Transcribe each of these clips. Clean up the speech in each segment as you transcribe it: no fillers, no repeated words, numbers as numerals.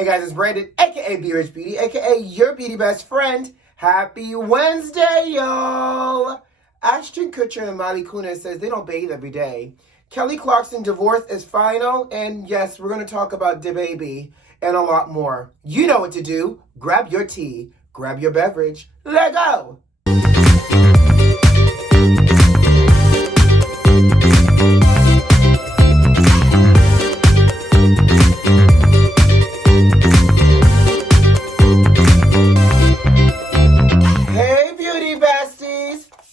Hey guys, it's Brandon, aka B.Rich Beauty, aka your beauty best friend. Happy Wednesday, y'all! Ashton, Kutcher, and Kunis says they don't bathe every day. Kelly Clarkson divorce is final, and yes, we're going to talk about DABABY and a lot more. You know what to do. Grab your tea, grab your beverage. Let go!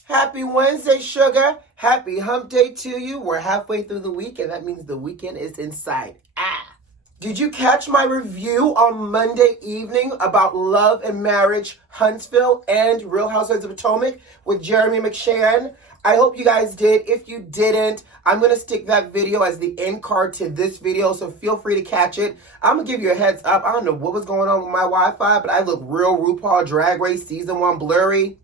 Happy Wednesday, sugar. Happy hump day to you. We're halfway through the week, and that means the weekend is in sight. Did you catch my review on Monday evening about Love and Marriage, Huntsville, and Real Housewives of Potomac with Jeremy McShann? I hope you guys did. If you didn't, I'm going to stick that video as the end card to this video, so feel free to catch it. I'm going to give you a heads up. I don't know what was going on with my Wi-Fi, but I look real RuPaul Drag Race Season 1 blurry.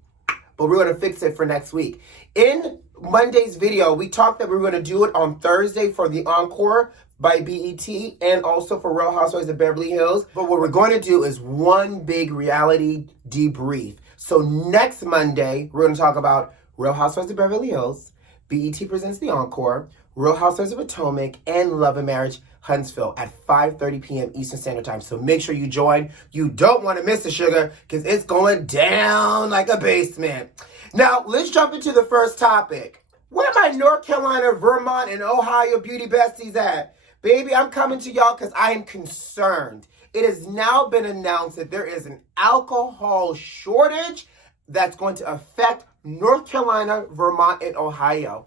But we're going to fix it for next week. In Monday's video, we talked that we were going to do it on Thursday for the Encore by BET and also for Real Housewives of Beverly Hills. But what we're going to do is one big reality debrief. So next Monday, we're going to talk about Real Housewives of Beverly Hills, BET presents the Encore, Real Housewives of Potomac, and Love and Marriage Huntsville at 5:30 p.m. Eastern Standard Time. So make sure you join. You don't want to miss the sugar because it's going down like a basement. Now, let's jump into the first topic. Where are my North Carolina, Vermont, and Ohio beauty besties at? Baby, I'm coming to y'all because I am concerned. It has now been announced that there is an alcohol shortage that's going to affect North Carolina, Vermont, and Ohio.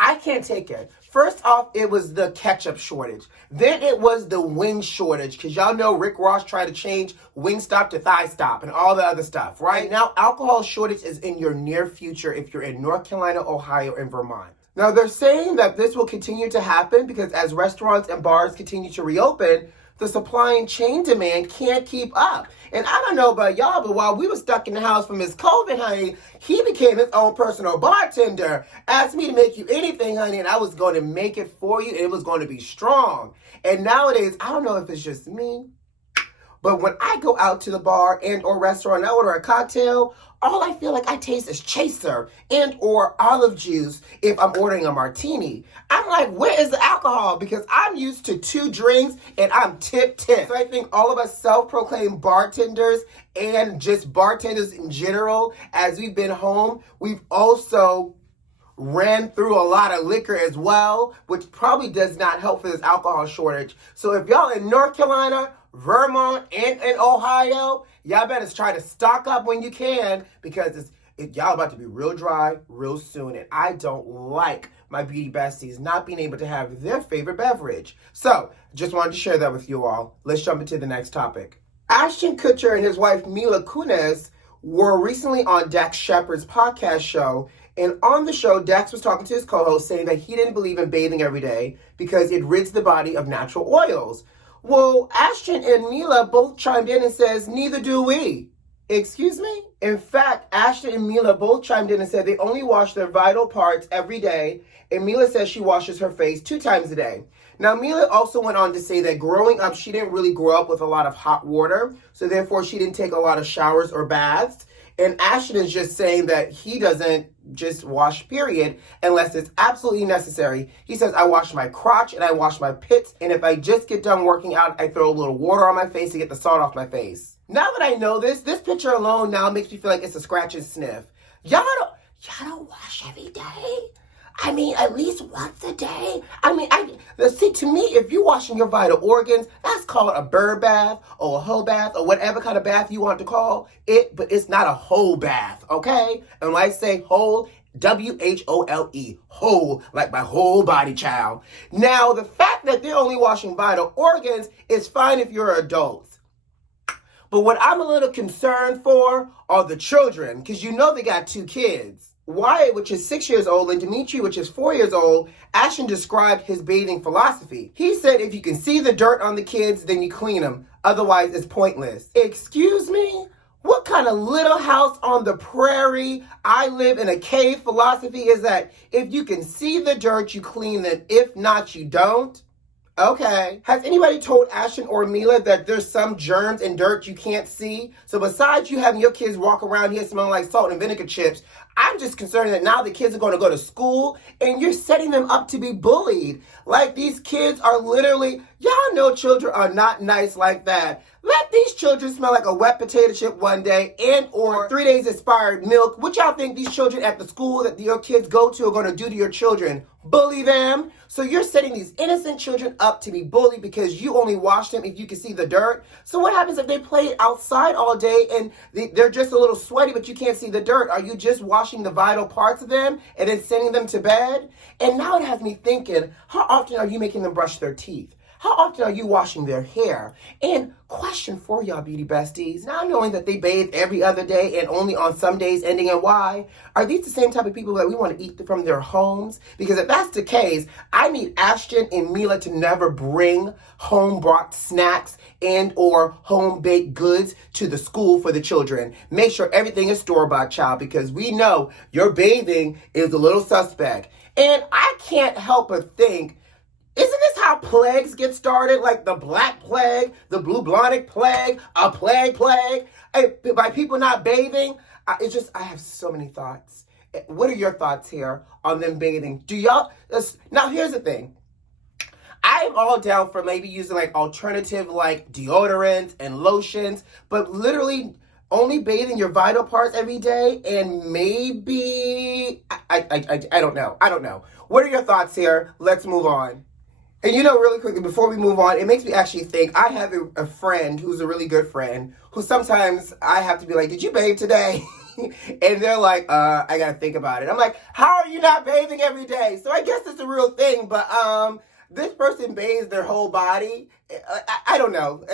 I can't take it. First off, it was the ketchup shortage. Then it was the wing shortage, because y'all know Rick Ross tried to change Wingstop to Thigh Stop and all the other stuff, right? Now, alcohol shortage is in your near future if you're in North Carolina, Ohio, and Vermont. Now, they're saying that this will continue to happen because as restaurants and bars continue to reopen, the supply and chain demand can't keep up. And I don't know about y'all, but while we were stuck in the house from his COVID, honey, he became his own personal bartender. Asked me to make you anything, honey, and I was going to make it for you, and it was going to be strong. And nowadays, I don't know if it's just me, but when I go out to the bar and or restaurant and I order a cocktail, all I feel like I taste is chaser and or olive juice if I'm ordering a martini. I'm like, where is the alcohol? Because I'm used to 2 drinks and I'm tip-tip. So I think all of us self-proclaimed bartenders and just bartenders in general, as we've been home, we've also ran through a lot of liquor as well, which probably does not help for this alcohol shortage. So if y'all in North Carolina, Vermont, and Ohio, y'all better try to stock up when you can because y'all about to be real dry real soon. And I don't like my beauty besties not being able to have their favorite beverage. So just wanted to share that with you all. Let's jump into the next topic. Ashton Kutcher and his wife Mila Kunis were recently on Dax Shepard's podcast show. And on the show, Dax was talking to his co-host saying that he didn't believe in bathing every day because it rids the body of natural oils. Well, Ashton and Mila both chimed in and says, neither do we. Excuse me? In fact, Ashton and Mila both chimed in and said they only wash their vital parts every day, and Mila says she washes her face 2 times a day. Now, Mila also went on to say that growing up, she didn't really grow up with a lot of hot water, so therefore she didn't take a lot of showers or baths. And Ashton is just saying that he doesn't just wash, period, unless it's absolutely necessary. He says, I wash my crotch and I wash my pits, and if I just get done working out, I throw a little water on my face to get the salt off my face. Now that I know this picture alone now makes me feel like it's a scratch and sniff. Y'all don't wash every day? I mean, at least once a day. I mean, see, to me, if you're washing your vital organs, that's called a bird bath or a whole bath or whatever kind of bath you want to call it, but it's not a whole bath, okay? And when I say whole, W-H-O-L-E, whole, like my whole body, child. Now, the fact that they're only washing vital organs is fine if you're adults. But what I'm a little concerned for are the children, because you know they got 2 kids. Wyatt, which is 6 years old, and Dimitri, which is 4 years old, Ashton described his bathing philosophy. He said if you can see the dirt on the kids, then you clean them. Otherwise, it's pointless. Excuse me? What kind of little house on the prairie, I live in a cave philosophy is that? If you can see the dirt, you clean them. If not, you don't. Okay. Has anybody told Ashton or Mila that there's some germs and dirt you can't see? So besides you having your kids walk around here smelling like salt and vinegar chips, I'm just concerned that now the kids are going to go to school and you're setting them up to be bullied. Like these kids are literally, y'all know children are not nice like that. Let these children smell like a wet potato chip one day and or 3 days expired milk. What y'all think these children at the school that your kids go to are going to do to your children? Bully them? So you're setting these innocent children up to be bullied because you only wash them if you can see the dirt. So what happens if they play outside all day and they're just a little sweaty but you can't see the dirt? Are you just washing the vital parts of them and then sending them to bed? And now it has me thinking, how often are you making them brush their teeth? How often are you washing their hair? And question for y'all beauty besties, now knowing that they bathe every other day and only on some days ending in Y, are these the same type of people that we want to eat from their homes? Because if that's the case, I need Ashton and Mila to never bring home-brought snacks and or home-baked goods to the school for the children. Make sure everything is store-bought, child, because we know your bathing is a little suspect. And I can't help but think, isn't this how plagues get started? Like the Black Plague, the Blue Blonic Plague, a plague, by people not bathing? I have so many thoughts. What are your thoughts here on them bathing? Do y'all, now here's the thing. I am all down for maybe using like alternative like deodorants and lotions, but literally only bathing your vital parts every day and maybe, I don't know. I don't know. What are your thoughts here? Let's move on. And you know, really quickly, before we move on, it makes me actually think, I have a friend who's a really good friend, who sometimes I have to be like, did you bathe today? And they're like, I gotta think about it. I'm like, how are you not bathing every day? So I guess it's a real thing, but this person bathes their whole body. I don't know.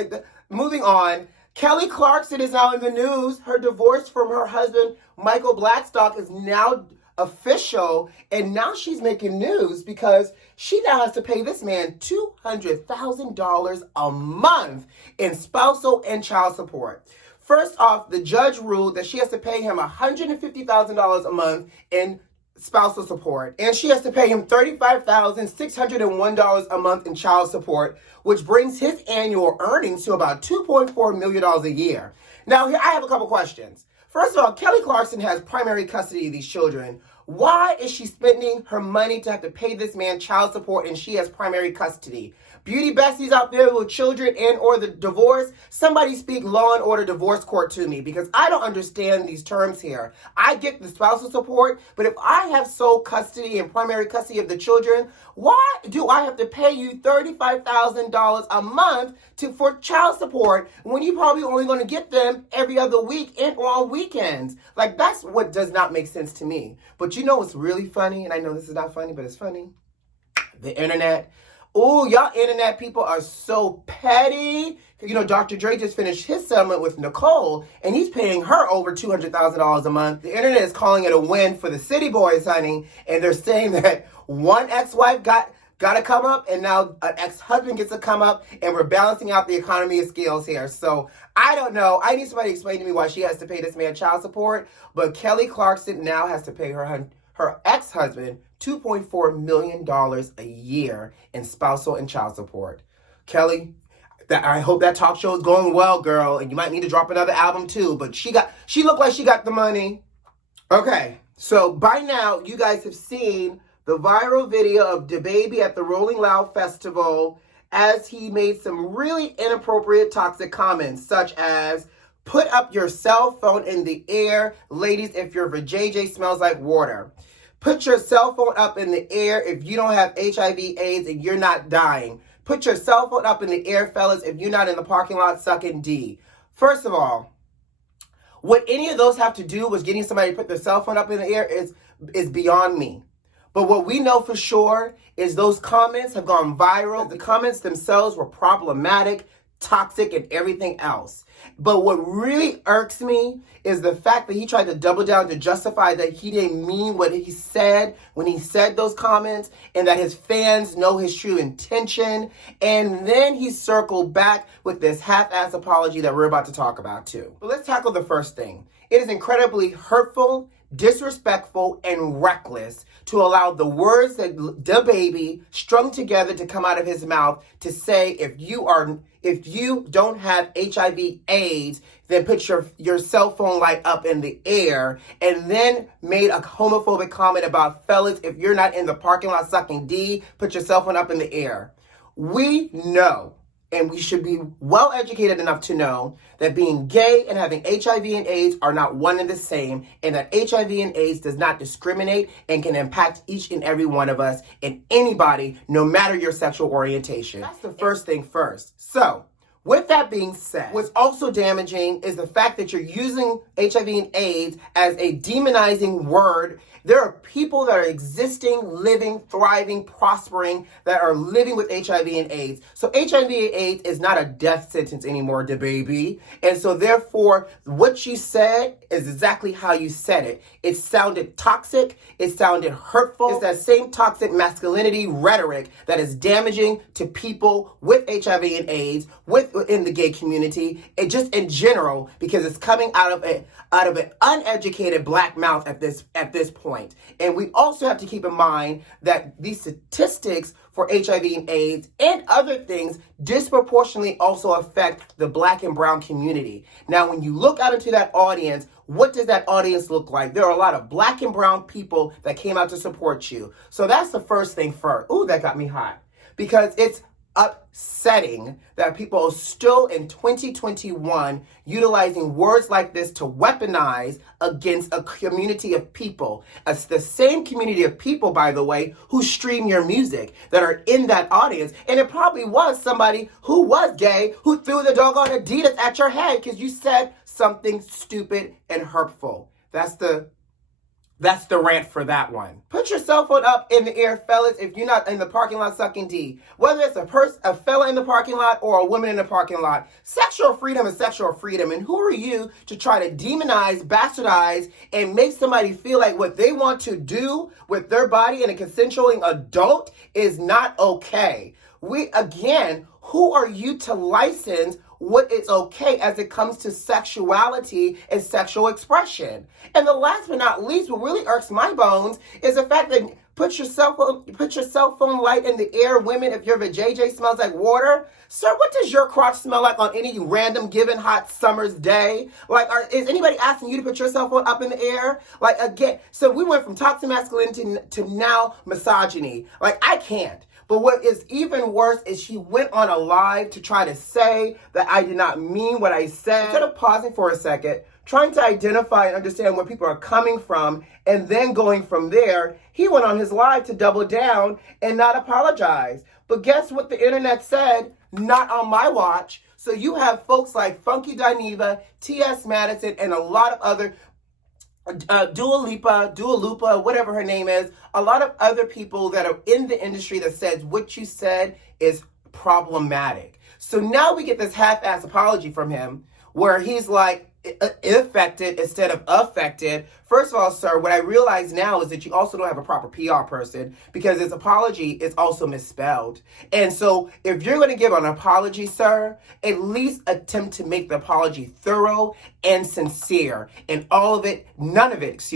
Moving on, Kelly Clarkson is now in the news. Her divorce from her husband, Michael Blackstock, is now official, and now she's making news because she now has to pay this man $200,000 a month in spousal and child support. First off, the judge ruled that she has to pay him $150,000 a month in spousal support, and she has to pay him $35,601 a month in child support, which brings his annual earnings to about $2.4 million a year. Now, here I have a couple questions. First of all, Kelly Clarkson has primary custody of these children. Why is she spending her money to have to pay this man child support and she has primary custody? Beauty besties out there with children and or the divorce, somebody speak Law and Order divorce court to me because I don't understand these terms here. I get the spousal support, but if I have sole custody and primary custody of the children, why do I have to pay you $35,000 a month for child support when you probably only going to get them every other week and on weekends? Like, that's what does not make sense to me. But you know what's really funny, and I know this is not funny, but it's funny? The internet. Oh, y'all internet people are so petty. You know, Dr. Dre just finished his settlement with Nicole, and he's paying her over $200,000 a month. The internet is calling it a win for the city boys, honey, and they're saying that one ex-wife got to come up, and now an ex-husband gets to come up, and we're balancing out the economy of scales here. So, I don't know. I need somebody to explain to me why she has to pay this man child support, but Kelly Clarkson now has to pay her ex-husband $2.4 million a year in spousal and child support. Kelly, I hope that talk show is going well, girl, and you might need to drop another album too, but she looked like she got the money. Okay, so by now, you guys have seen the viral video of DABABY at the Rolling Loud Festival as he made some really inappropriate toxic comments, such as, put up your cell phone in the air, ladies, if your vajayjay smells like water. Put your cell phone up in the air if you don't have HIV/AIDS and you're not dying. Put your cell phone up in the air, fellas, if you're not in the parking lot sucking D. First of all, what any of those have to do with getting somebody to put their cell phone up in the air is beyond me. But what we know for sure is those comments have gone viral. The comments themselves were problematic, toxic, and everything else. But what really irks me is the fact that he tried to double down to justify that he didn't mean what he said when he said those comments, and that his fans know his true intention. And then he circled back with this half-ass apology that we're about to talk about too. But let's tackle the first thing. It is incredibly hurtful, disrespectful, and reckless to allow the words that DABABY strung together to come out of his mouth to say, if you don't have HIV/AIDS, then put your cell phone light up in the air, and then made a homophobic comment about, fellas, if you're not in the parking lot sucking D, put your cell phone up in the air. We know, and we should be well educated enough to know, that being gay and having HIV and AIDS are not one and the same, and that HIV and AIDS does not discriminate and can impact each and every one of us and anybody, no matter your sexual orientation. That's the first thing first. So, with that being said, what's also damaging is the fact that you're using HIV and AIDS as a demonizing word. There are people that are existing, living, thriving, prospering, that are living with HIV and AIDS. So HIV and AIDS is not a death sentence anymore, DABABY. And so therefore, what you said is exactly how you said it. It sounded toxic. It sounded hurtful. It's that same toxic masculinity rhetoric that is damaging to people with HIV and AIDS, within the gay community, and just in general, because it's coming out of an uneducated black mouth at this point. And we also have to keep in mind that these statistics for HIV and AIDS and other things disproportionately also affect the black and brown community. Now, when you look out into that audience, what does that audience look like? There are a lot of black and brown people that came out to support you. So that's the first thing first. Ooh, that got me hot. Because it's upsetting that people are still in 2021 utilizing words like this to weaponize against a community of people. It's the same community of people, by the way, who stream your music, that are in that audience. And it probably was somebody who was gay who threw the doggone Adidas at your head because you said something stupid and hurtful. That's the rant for that one. Put your cell phone up in the air, fellas, if you're not in the parking lot sucking D. Whether it's a fella in the parking lot or a woman in the parking lot, sexual freedom is sexual freedom. And who are you to try to demonize, bastardize, and make somebody feel like what they want to do with their body and a consensual adult is not okay? Who are you to license what is okay as it comes to sexuality and sexual expression? And the last but not least, what really irks my bones is the fact that put your cell phone light in the air, women, if your vajayjay smells like water. Sir, what does your crotch smell like on any random given hot summer's day? Like, is anybody asking you to put your cell phone up in the air? Like, again, so we went from toxic masculinity to now misogyny. Like, I can't. But what is even worse is she went on a live to try to say that I did not mean what I said. Instead of pausing for a second, trying to identify and understand where people are coming from, and then going from there, he went on his live to double down and not apologize. But guess what the internet said? Not on my watch. So you have folks like Funky Dineva, T.S. Madison, and a lot of other Dua Lipa, whatever her name is, a lot of other people that are in the industry that says what you said is problematic. So now we get this half-ass apology from him where he's like, affected instead of affected. First of all, sir, what I realize now is that you also don't have a proper PR person, because his apology is also misspelled. And so if you're going to give an apology, sir, at least attempt to make the apology thorough and sincere. And none of it,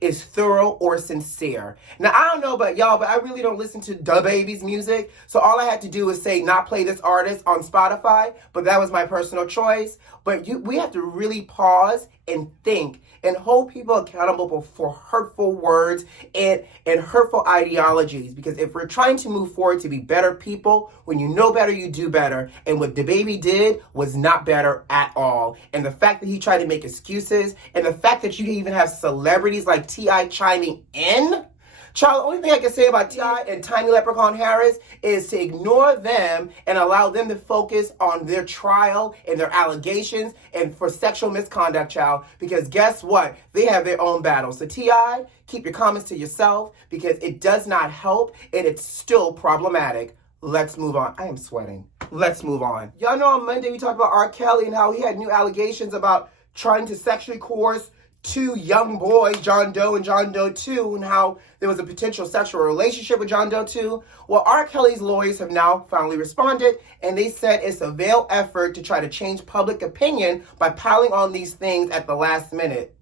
is thorough or sincere. Now, I don't know about y'all, but I really don't listen to DABABY's music. So all I had to do was say not play this artist on Spotify, but that was my personal choice. But we have to really pause and think and hold people accountable for hurtful words and hurtful ideologies. Because if we're trying to move forward to be better people, when you know better, you do better. And what DABABY did was not better at all. And the fact that he tried to make excuses, and the fact that you even have celebrities like T.I. chiming in. Child, the only thing I can say about T.I. and Tiny Leprechaun Harris is to ignore them and allow them to focus on their trial and their allegations and for sexual misconduct, child. Because guess what? They have their own battles. So T.I., keep your comments to yourself, because it does not help and it's still problematic. Let's move on. I am sweating. Let's move on. Y'all know on Monday we talked about R. Kelly and how he had new allegations about trying to sexually coerce two young boys, John Doe and John Doe 2, and how there was a potential sexual relationship with John Doe 2. Well, R. Kelly's lawyers have now finally responded, and they said it's a veiled effort to try to change public opinion by piling on these things at the last minute.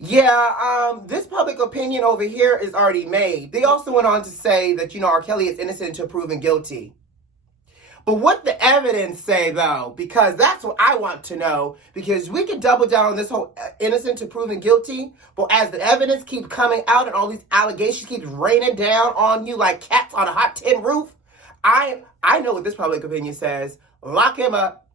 Yeah, this public opinion over here is already made. They also went on to say that, R. Kelly is innocent until proven guilty. But what the evidence say, though? Because that's what I want to know. Because we can double down on this whole innocent to proven guilty. But as the evidence keeps coming out and all these allegations keep raining down on you like cats on a hot tin roof, I know what this public opinion says. Lock him up.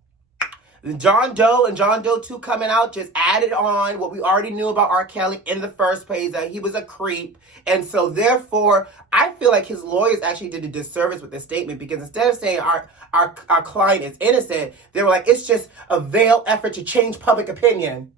John Doe and John Doe 2 coming out just added on what we already knew about R. Kelly in the first place, that he was a creep. And so therefore, I feel like his lawyers actually did a disservice with this statement, because instead of saying our client is innocent, they were like, it's just a veiled effort to change public opinion.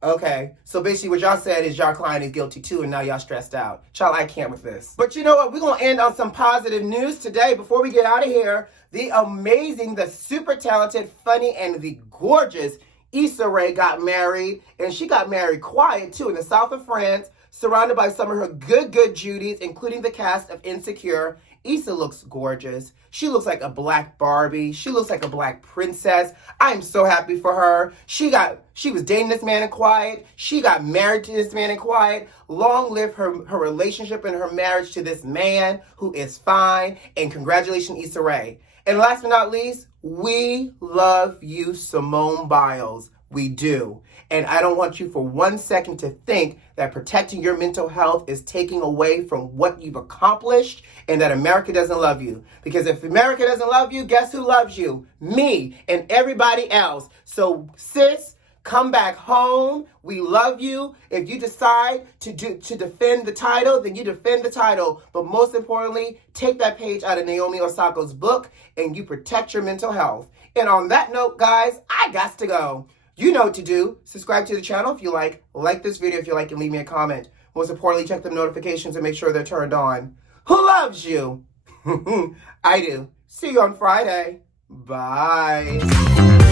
Okay, so basically what y'all said is y'all client is guilty too, and now y'all stressed out. Child, I can't with this. But you know what? We're going to end on some positive news today before we get out of here. The amazing, the super talented, funny, and the gorgeous Issa Rae got married. And she got married quiet too, in the south of France, surrounded by some of her good Judies, including the cast of Insecure. Issa looks gorgeous. She looks like a black Barbie. She looks like a black princess. I'm so happy for her. She was dating this man in quiet. She got married to this man in quiet. Long live her relationship and her marriage to this man who is fine. And congratulations, Issa Rae. And last but not least, we love you, Simone Biles. We do. And I don't want you for 1 second to think that protecting your mental health is taking away from what you've accomplished and that America doesn't love you. Because if America doesn't love you, guess who loves you? Me and everybody else. So sis, come back home. We love you. If you decide to defend the title, then you defend the title. But most importantly, take that page out of Naomi Osaka's book and you protect your mental health. And on that note, guys, I got to go. You know what to do. Subscribe to the channel if you like this video if you like, and leave me a comment. Most importantly, check the notifications and make sure they're turned on. Who loves you? I do. See you on Friday. Bye.